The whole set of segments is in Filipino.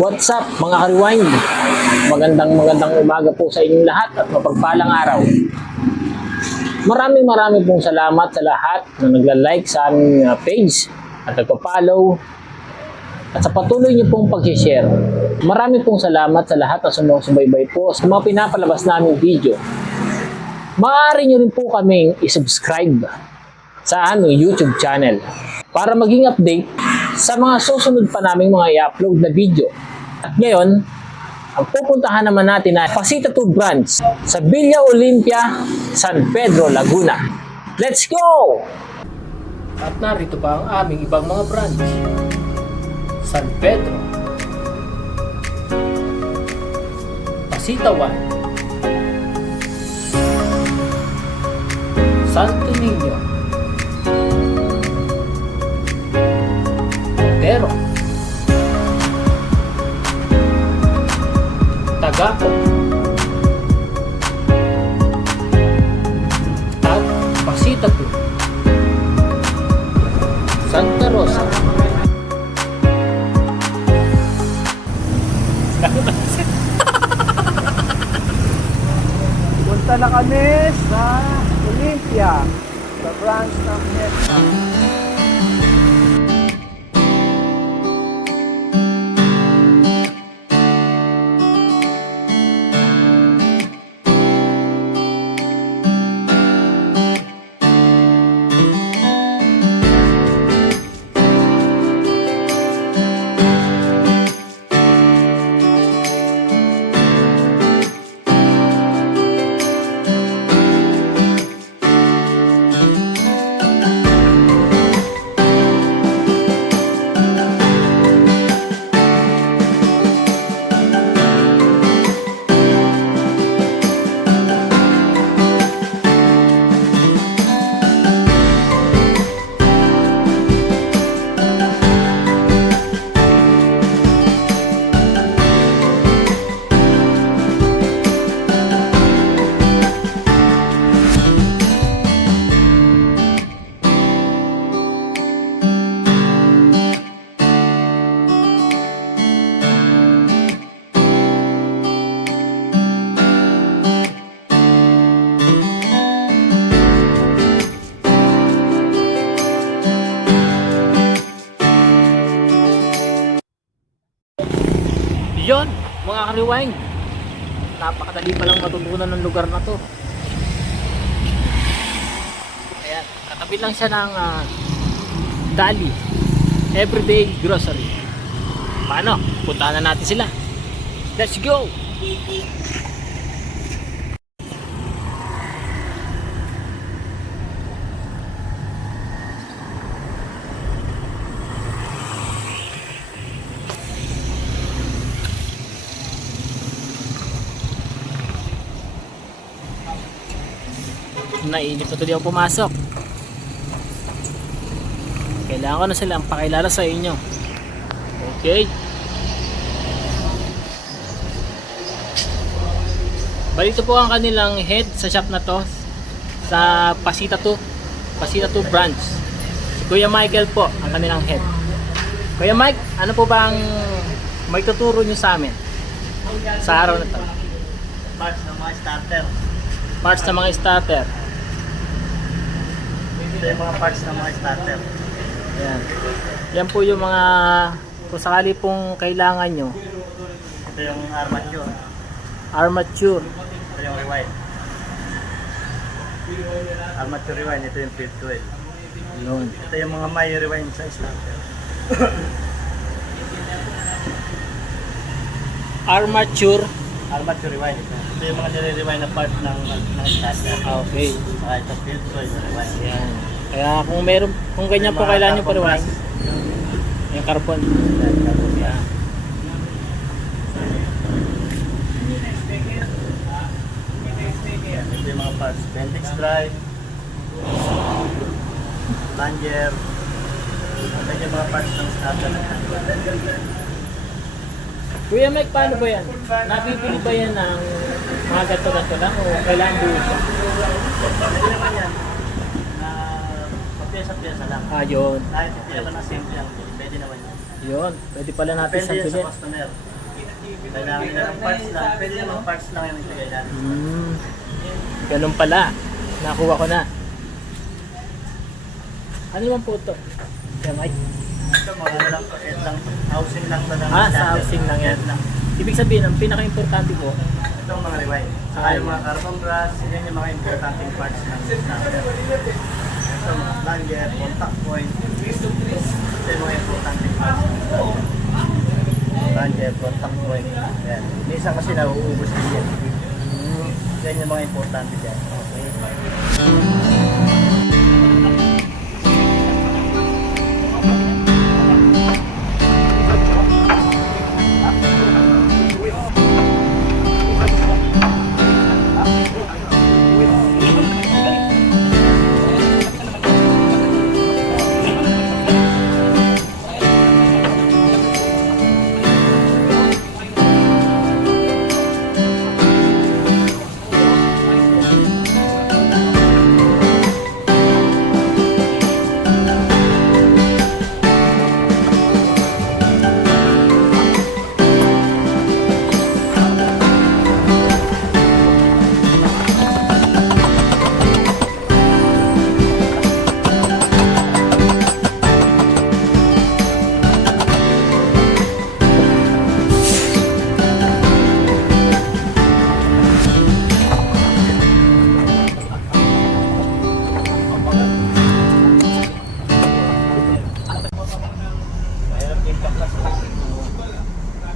What's up mga ka-rewind? Magandang umaga po sa inyong lahat at mapagpalang araw. Maraming pong salamat sa lahat na nagla-like sa aming page at nagpa-follow at sa patuloy niyo pong pag-share. Maraming pong salamat sa lahat na sumusubaybay po sa mga pinapalabas naming video. Maaari niyo rin po kaming i-subscribe sa YouTube channel para maging update sa mga susunod pa naming mga i-upload na video. At ngayon, ang pupuntahan naman natin ay Pasita 2 branch sa Villa Olympia, San Pedro, Laguna. Let's go! At narito pa ang aming ibang mga branch. San Pedro, Pasita 1, Santo Niño, Montero, Tagaco, at Pasita 2, Santa Rosa. Punta na kami sa Olympia, sa branch ng Mesa. Yun, mga ka-rewind, napakadali palang matutunan ng lugar na to. Ayan, katabi lang siya ng Dali Everyday Grocery. Paano? Puntahan na natin sila. Let's go! Nainip na tuloy ako pumasok. Kailangan ko na silang pakilala sa inyo. Okay. Balito po ang kanilang head sa shop na to, sa Pasita 2 branch. Si Kuya Michael po ang kanilang head. Kuya Mike, ano po ba ang may tuturo nyo sa amin sa araw na to? Parts ng mga starter. Parts ng mga starter. Ito yung mga parts ng mga starter. Ayan. Yan po yung mga kung sakali pong kailangan nyo. Ito yung armature. Armature. Ito yung rewind. Armature rewind. Ito yung field coil. Yun. Ito yung mga may rewind sa starter. Armature. Armature rewind. Ito yung mga nire-rewind na part ng starter. Okay. Saka ito field coil na rewind. Ayan. Kaya kung ganyan po kailangan nyo pa-rewind. Yung carbon. Ayan. Ito yung mga parts. Bendix drive. Plunger. Ito yung mga parts ng starter. Kuya Mike, paano ba yan? Nabibili ba yan ng mga ganto-ganto lang o kailangan buo siya? Pwede naman yan. Piyesa-piyesa lang. Yun. Kahit hindi naman na simple lang, pwede naman yan. Yun. Pwede pala natin Depende yan sampilin. sa customer. Kailangan nila ng parts lang. Pwede namang parts lang yung ibigay natin. Ganun pala. Nakuha ko na. Ano naman po ito? Kaya Mike? Ito mga ano lang, set lang. Housing lang ba naman? Sa housing lang yan. Ibig sabihin, ang pinaka-importante po, Ito ang mga rewind. Saka yung mga carbon brass, yan yung mga importanteng parts ng starter. Ito mga flanger, contact point. Ito yung mga importanteng parts ng starter. Flanger, contact point. Yan. Minsan kasi nauubos din yan. Yan yung mga importante dyan. Okay.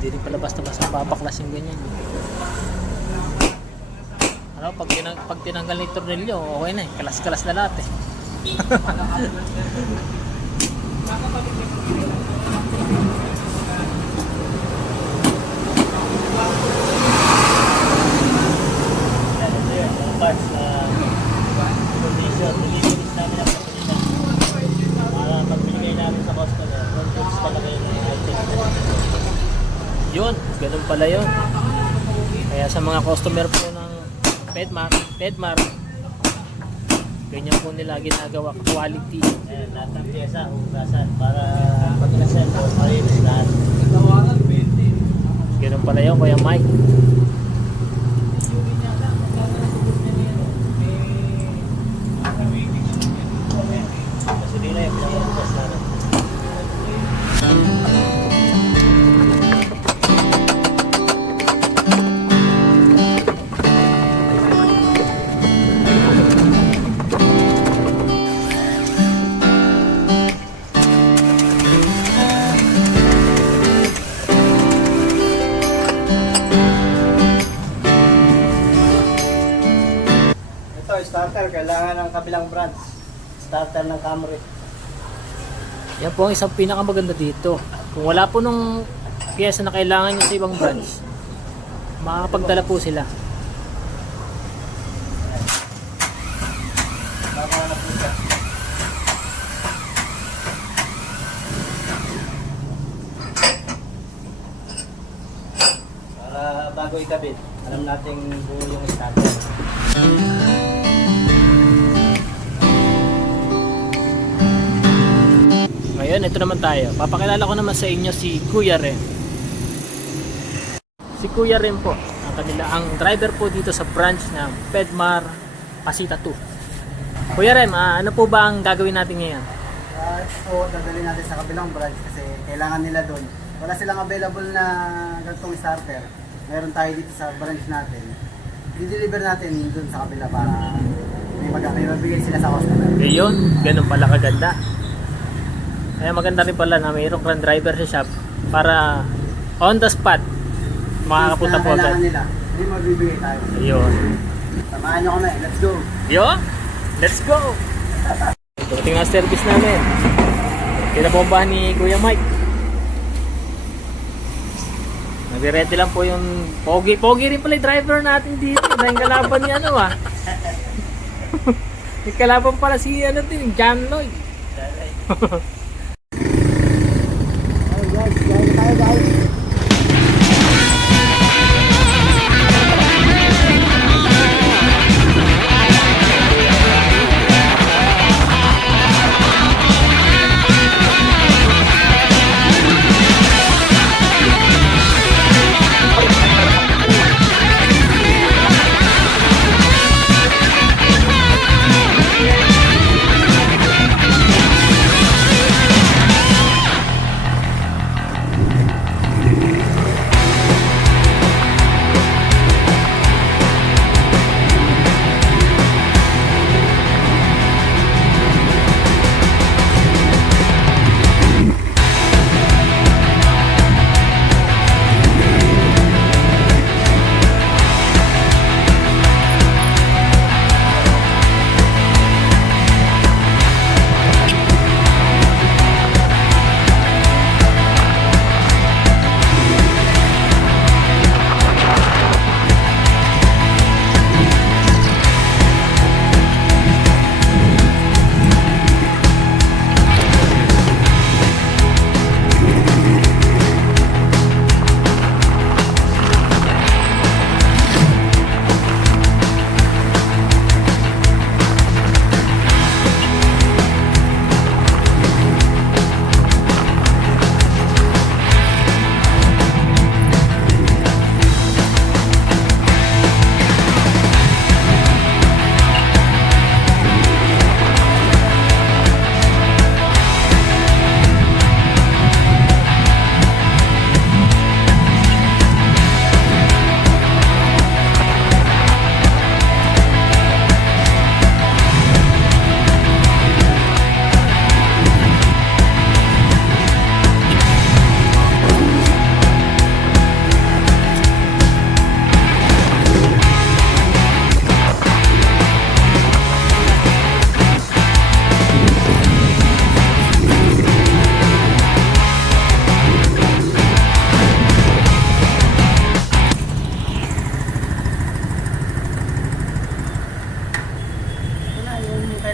hindi rin pala basta-basta papaklas yung ganyan. Ano, pag tinanggal ng tornilyo, okay na eh. Kalas-kalas na lahat eh. Yan, ito yun. Mga parts na condition. Nililinis namin ang pasalina. Para pag binigay namin sa customer, controls talaga yung item. Yun, ganun pala yun. Kaya sa mga customer po ng Pedmar, ganyan po nila ginagawa, quality. Ayan, lahat ng pyesa, hugasan para pag na-sell, malinis lahat. Ganun pala yun, Kuya Mike. Gasolina yung pinakahugas namin. Ito, starter, kailangan ng kabilang branch. Starter ng Camry. Yan po ang isang pinakamaganda dito. Kung wala po nung piyesa na kailangan nyo sa ibang branch, makakapagdala po sila. Tama na po siya. Para bago ikabit, alam nating buo yung starter. Ngayon, ito naman tayo. Papakilala ko naman sa inyo si Kuya Rem. Si Kuya Rem po, ang driver po dito sa branch ng Pedmar Pasita 2. Kuya Rem, ano po ba ang gagawin natin ngayon? So, dadalhin natin sa kabilang branch kasi kailangan nila doon. Wala silang available na ganitong starter. Meron tayo dito sa branch natin. I-deliver natin doon sa kabila para may mabigay sila sa customer. Ngayon, ganun pala kaganda. Kaya maganda rin pala na mayroong kang driver sa shop para on the spot makakapunta po agad. Kailangan nila. Hindi mabibigay tayo. Ayun. Samahan nyo kami. Let's go! Yun, let's go! Dumating na service namin. Pinabombahan ni Kuya Mike. Nagre-ready lang po yung pogi rin pala yung driver natin dito. Dahil kalaban niya May kalaban pala si John Lloyd. Guys, gaya tayo guys.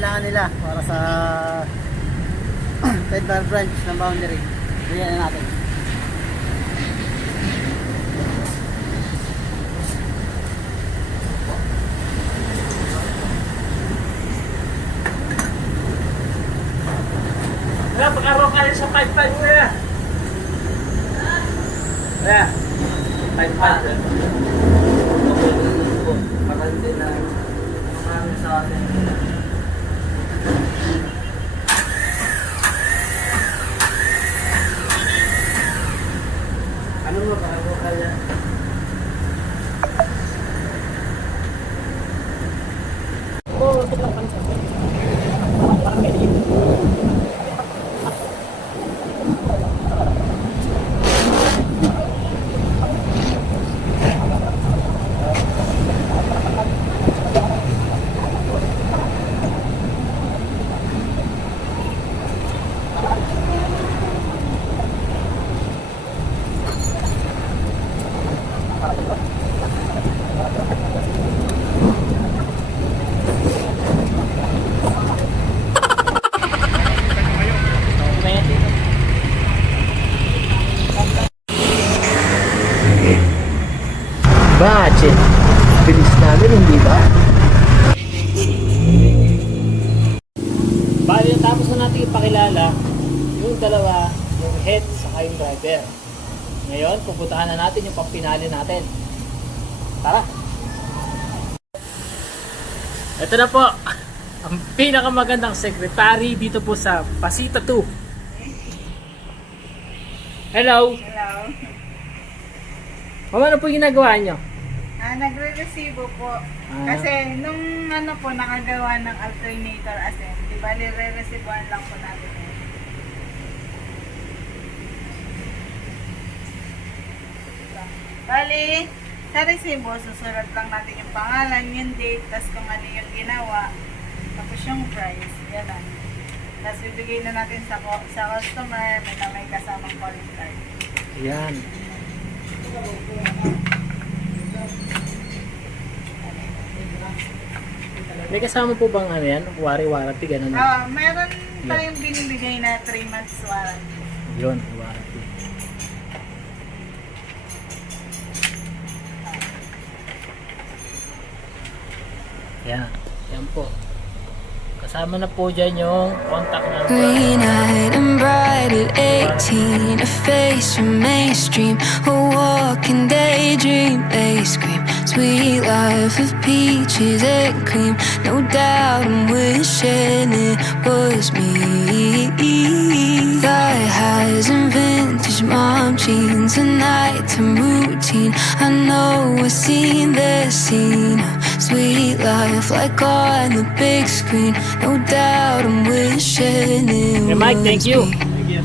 kailangan nila para sa Pedmar branch ng Boundary. Bigyan na natin. Kaya pag-araw kayo sa 5-5 mo yan. Kaya, 5-5. Makandi na marami sa atin. Ano mo ba ako kaya? Budget. Bilis namin, hindi ba? Bali, tapos na natin ipakilala yung dalawa, yung head sa yung driver. Ngayon, pupuntahan na natin yung pampinali natin. Tara! Ito na po, ang pinakamagandang secretary dito po sa Pasita 2. Hello! Hello. Mama, ano po ginagawa nyo? Nagre-resibo po. Kasi nung po nakagawa ng alternator assembly, bali re-resibuan lang po natin. Bali, sa resibo, susulat lang natin yung pangalan, yung date, tapos kung ano yung ginawa, tapos yung price, yan lang. Tapos bibigay na natin sa customer, may kasamang calling card. Yan. May kasama po bang ano yan? Warranty, gano'n? Meron tayong binibigay na 3 months warranty. Yun, warranty. Yan. Yan po. Kasama na po dyan yung contact number. Green-eyed and bright at 18, a face from mainstream, a walking daydream. They scream, sweet life of peaches and cream. No doubt I'm wishing it was me. Thigh highs and vintage mom jeans, a nighttime routine. I know I've seen this scene. Sweet life like on the big screen. No doubt I'm wishing it Hey, Mike, thank you. me.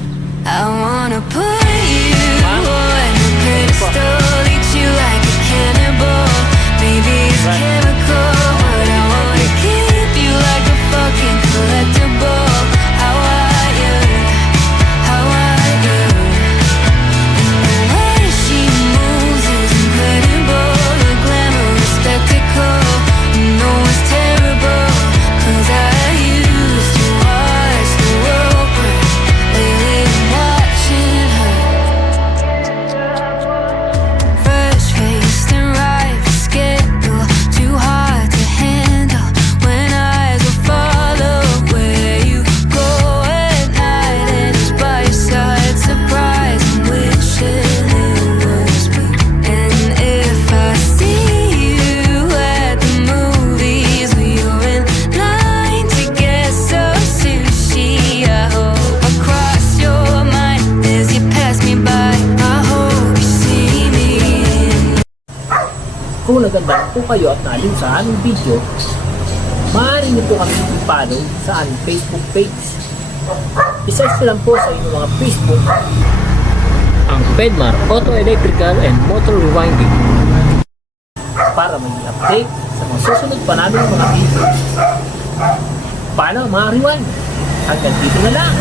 I wanna put you on a pedestal, eat you like a cannibal. Maybe it's Right. chemical, but I wanna keep you like a fucking collectible. How are you? How are you? And the way she moves is incredible, a glamorous spectacle. You know it's terrible, 'cause I used to watch the world burn. Lately I'm watching her. Fresh faced and right for scandal, too hard to handle. When eyes will follow where you go at night, and it's by your side, surprise and wishing it was me. And if I see you at the movies, we are in line to get some sushi. I hope I cross your mind as you pass me by. I hope you see me. Kung naganda po kayo at nalim sa aming video, maaari niyo po kami i-follow sa aming Facebook page. I-search lang po sa inyong mga Facebook ang Pedmar Auto Electrical and Motor Rewinding para may update sa mga susunod pa namin mga video. Paano mga rewind? Hanggang dito na lang.